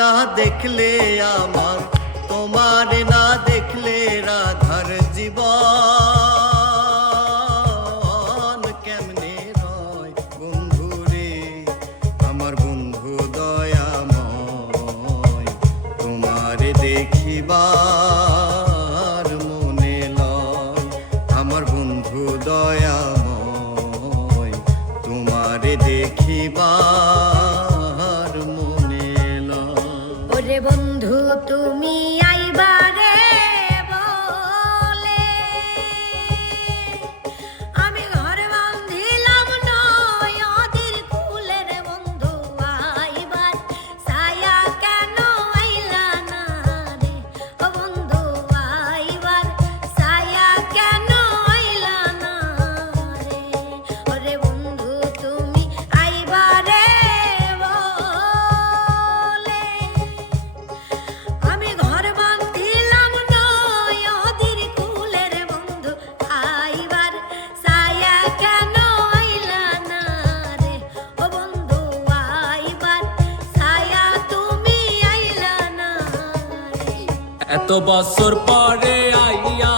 না দেখলে আমার, তোমার না দেখলে রাধার জীবন কেমনে রয় বন্ধু রে, আমার বন্ধু দয়াময়, তোমার দেখিবার মনে লয়, আমার বন্ধু দয়াময়, তোমার দেখিবার মনে লয়। ওরে বন্ধু তুমি আইবারে বলে, আমি ঘর বাঁধিলাম নদীর কূলে রে বন্ধু আইবার, ছায়া কেন আইলা না রে ও বন্ধু আইবার, ছায়া কেন আইলা না রে, ওরে বন্ধু তুমি আইবারে বলে, আমি ঘর বাঁধিলাম নদীর কূলে রে বন্ধু আইবার, ছায়া কেন আইলা না রে ও বন্ধু আইবার, ছায়া তুমি আইলা না রে। এত বছর পরে আইয়া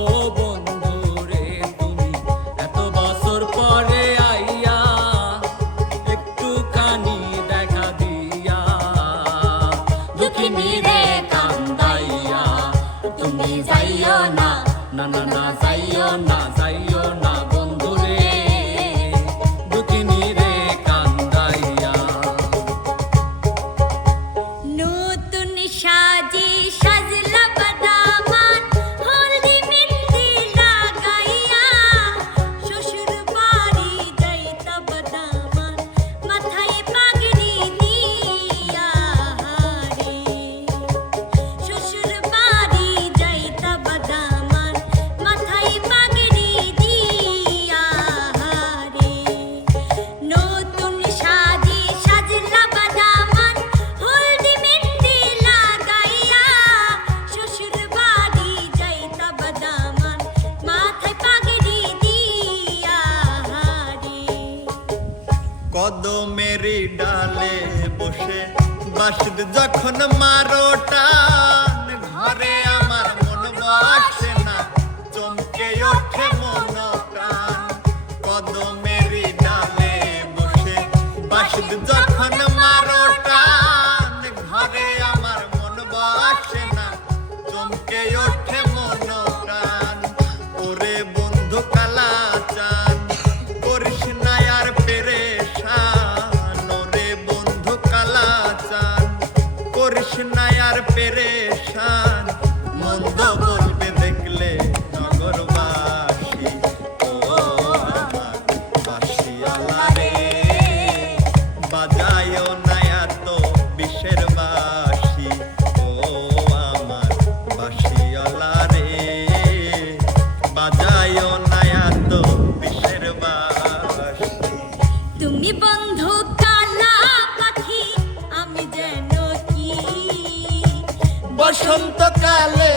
ও বন্ধু রে তুমি, এত বছর পরে আইয়া একটুখানি দেখা দিয়া, দুঃখিনী রে কান্দাইয়া তুমি যাইও না, না না না যাইও না, যাইও না বন্ধু রে, দুঃখিনী রে কান্দাইয়া। নতুন সাজি সাজলা বাদামান, হলদি মেহেন্দি লাগাইয়া, শ্বশুর বাড়ি যাইতা বাদামান, মাথায় পাগড়ি নিয়া রে, শ্বশুর বাড়ি যাইতা বাদামান, মাথায় পাগড়ি দিয়া রে, নতুন সাজি সাজলা বাদামান, হলদি মেহেন্দি লাগাইয়া, শ্বশুর বাড়ি যাইতা বাদামান, মাথায় পাগড়ি দিয়া রে। কদমেরি ডালে বসে বাসুদ যখন মারো টান, ঘরে আমার মন বসে না, চমকে ওঠে মন প্রাণ, কদমেরি ডালে বসে বাসুদ যখন মারো টান, ঘরে আমার মন বসে না, চমকে ওঠে মন প্রাণ, ওরে বন্ধু কালা চান করিস না আর পেরেশান, ওরে বন্ধু কালা চান করিস না আর পেরেশান, মন্দ বলবে দেখলে নগরবাসী, ও আমার বাঁশিওয়ালা রে, বাজায়ও না এত বিষের বাঁশি, ও আমার বাঁশিওয়ালা রে, বাজায়ও না এত বিষের বাঁশি। তুমি বন্ধু কালা পাখি, আমি যেন কি বসন্তকালে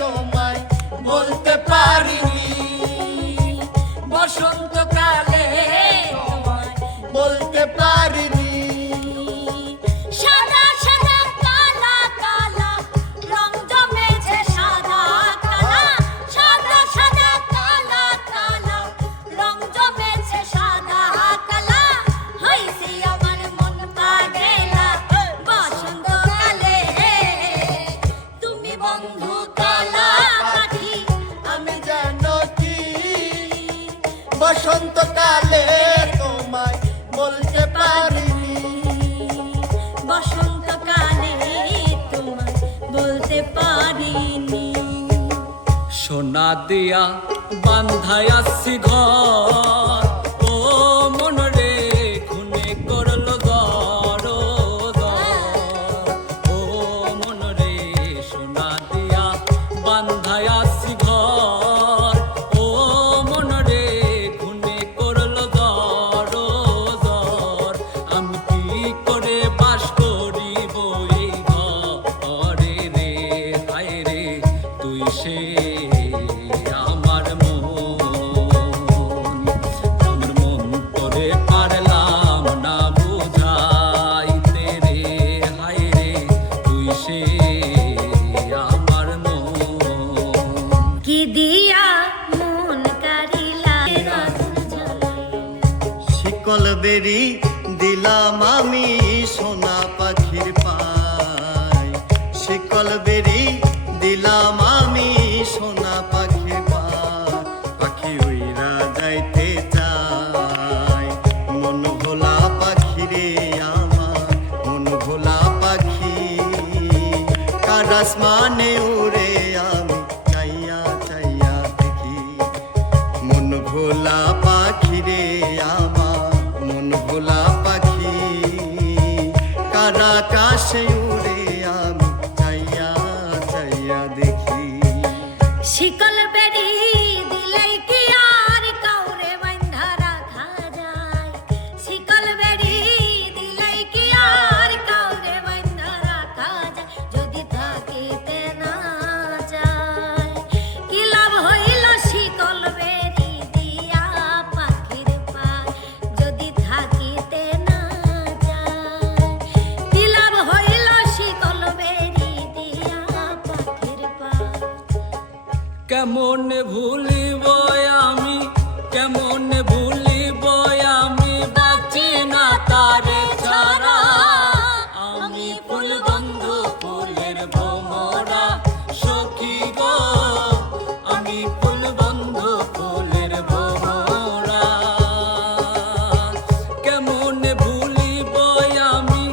তোমায় বলতে পারিনি, বসন্তকালে তোমায় বলতে পারিনি, সাদা সাদা কালা কালা রং জমেছে, সাদা কালা সাদা সাদা কালা কালা রং জমেছে, সাদা কালা হইছে আমার মন পাগেলা বসন্তকালে, তুমি বন্ধু কালা পাখি আমি যেন কি বসন্তকালে তোমায় বলতে পারিনি, বসন্তকালে তোমায় বলতে পারিনি। সোনা দিয়া বান্ধায় আসছি ঘর, ও মন রে খুনে করল গড়, ও মন রে সোনা দিয়া বান্ধায় আসছি ঘর, ও মন রে খুনে করল গড়, আমি কি করে বাস করিব এই ঘরে রে, হায় রে তুই সে আমার মন, বেরি দিলাম আমি সোনা পাখির পায়, শিকল বেরি দিলাম আমি সোনা পাখির পায়। পাখি উইরা যাইতে চায়, মন ভোলা পাখি রে আমার, মন ভোলা পাখি। কার আসমানে উড়ে আমি চাইয়া চাইয়া দেখি, মন ভোলা পাখি রে আমার, মন ভোলা পাখি। কার আকাশে উড়ে আমি চাইয়া চাইয়া দেখি। শিকল বেরি দিলেই কি আর কাউরে বাঁধা রাখা যায়? শিকল বেরি দিলেই কি আর কাউরে বাঁধা রাখা যায়? যদি থাকিতে না যায়, কি লাভ হইল শিকল বেরি দিয়া পাখির পায়? যদি থাকিতে না যায়, কি লাভ হইল শিকল বেরি দিয়া পাখির পায়? কেমন ভুলিব আমি, কেমন ভুলিব আমি, বাঁচি না তারে ছাড়া। আমি ফুল বন্ধু ফুলের ভোমরা সখী গো, আমি ফুল বন্ধু ফুলের ভোমরা। কেমন ভুলিব আমি,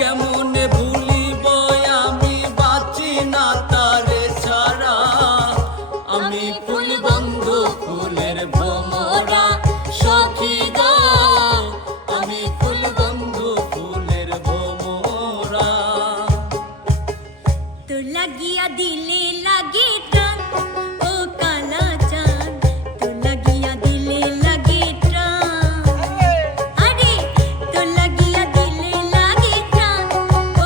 কেমন ভুলিব আমি, বাঁচি না তারে ছাড়া। আমি ফুল বন্ধু ফুলের ভোমরা সখী গো, আমি ফুল বন্ধু ফুলের ভোমরা। তোর লাগিয়া দিলে লাগে টান, ও কালা চাঁদ, তোর লাগিয়া দিলে লাগে টান। আরে তোর লাগিয়া দিলে লাগে টান,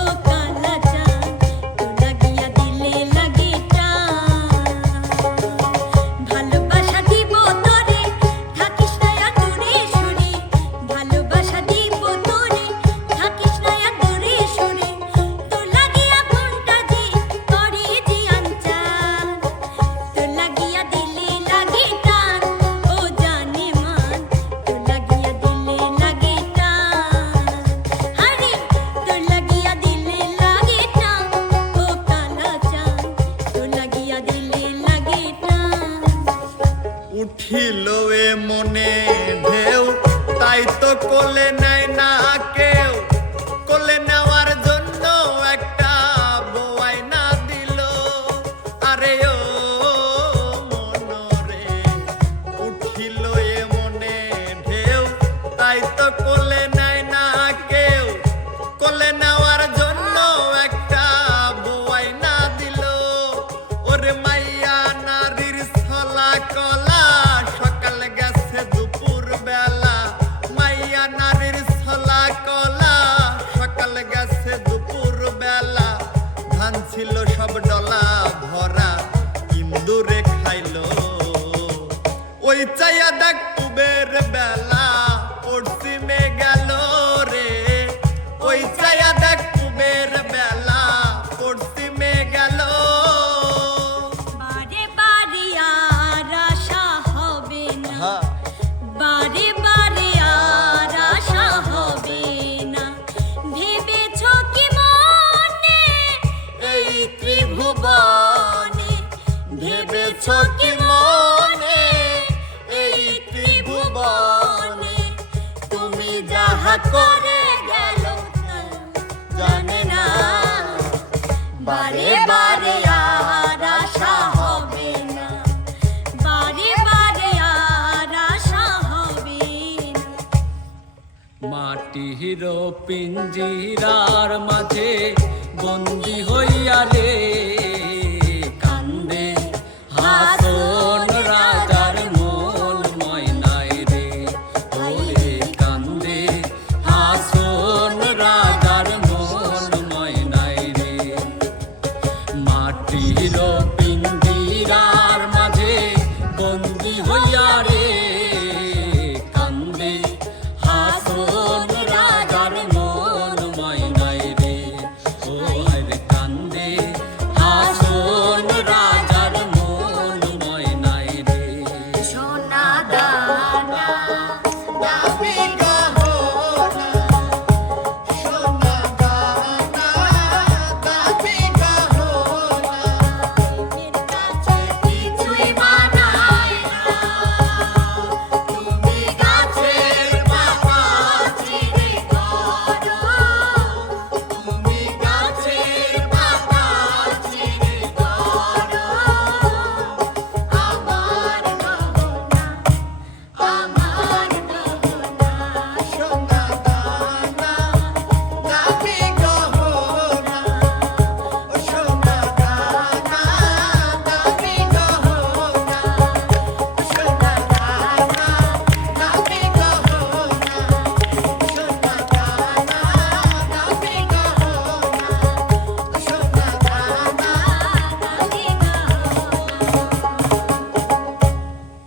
ও কালা চাঁদ, তোর লাগিয়া দিলে লাগে টান। ভালোবাসা দিব তোরে, থাকিস না আর দূরে সরে। ভালোবাসা দিব তোরে, থাকিস না আর দূরে সরে। তোর লাগিয়া কোনটা যে করে যে আনচান, তোর লাগিয়া দিলে লাগে টান, ও জানে মান, তোর লাগিয়া দিলে লাগে টান। আরে তোর লাগিয়া দিলে লাগে টান, ও কালা চাঁদ, তোর লাগিয়া দিলে লাগে টান। উঠিল এ মনে ঢেউ, তাই তো কোলে নেয় না কেউ। কোলে নেওয়ার জন্য একটা বোয়াই না দিল। আরে ও মনরে, উঠিল এ মনে ঢেউ, তাই তো কোলে নেয় না কেউ। কোলে নেওয়ার জন্য একটা বোয়াই না দিল। ওরে মাইয়া নারীর ছলা কলা, সকাল গেছে দুপুর বেলা। মাইয়া নারীর ছলা কলা, সকাল গেছে দুপুর বেলা। ধান ছিল সব ডলা ভরা, ইন্দুরে খাইলো। ওই চাইয়া দেখ কুবের বেলা, পশ্চিমে গেল রে। ওই চাইয়া দেখ কুবের বেলা, পশ্চিমে গেল। বারে বারে আর আশা হবে না, বারে বারে আর আশা হবে না। ভেবেছ কি মনে এই ত্রিভুবনে? ভেবেছ কি মনে এই ত্রিভুবনে? তুমি যাহা করে গেল তা জানে না। বারে বারে আর আশা হবে না, বারে বারে আর আশা হবে না। মাটির পিঞ্জিরার মাঝে বন্দি হইয়া রে